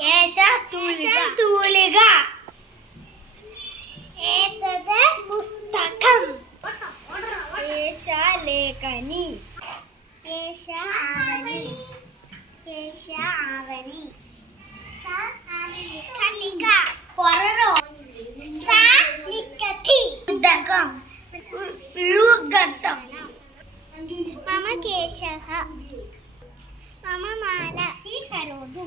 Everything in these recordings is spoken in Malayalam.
ऐसा तूलेगा। तूलेगा। एतद् पुस्तकम् एषा लेखनी। एषा आवनी। एषा आवनी। सा आवनी। लिखलिका कोररो सा लिखति। पुस्तकं लुगतं मम केशः। मम माला। स्वीकरोतु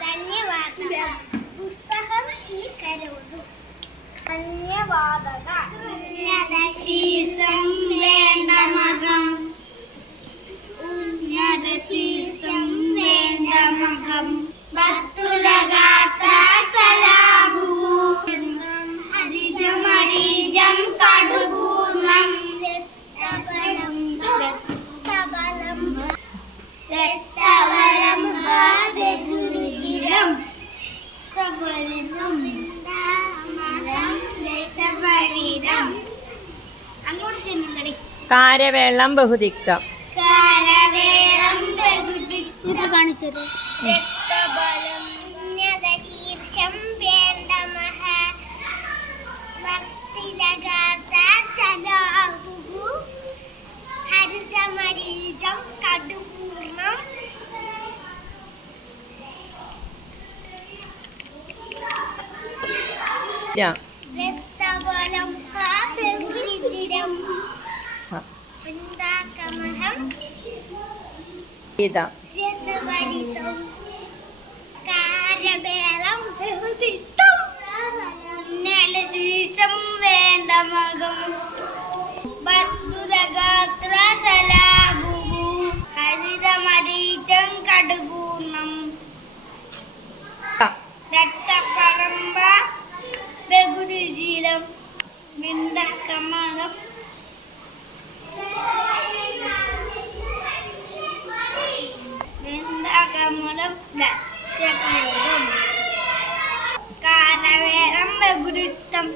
ധന്യവാദः. പുസ്തകം സ്വീകരോതു ധന്യവാദക. ഉന്നതശീർഷം വേണ്ടമകം ഉന്നതശീർഷം വേണ്ടമകം ഭക്തുലഗാത്ര അങ്ങോട്ട് ചെന്നിട്ടടി കാരവേളം ബഹുദിക്തം കാരവേളം ഇത് കാണിച്ചത് രക്തബലം ഹരിതമരീജം കടുപൂർണം ര. രക്തബലം ബഹുരിതിരം ഹ. വൃന്ദാകമഹം ഇത രസഭരിതം കാരവേളം ബഹുരുചിരം വൃന്ദാകമഹം വൃന്ദാകമലം ലക്ഷ്യപരം കാരവേളം ബഹുരുത്തം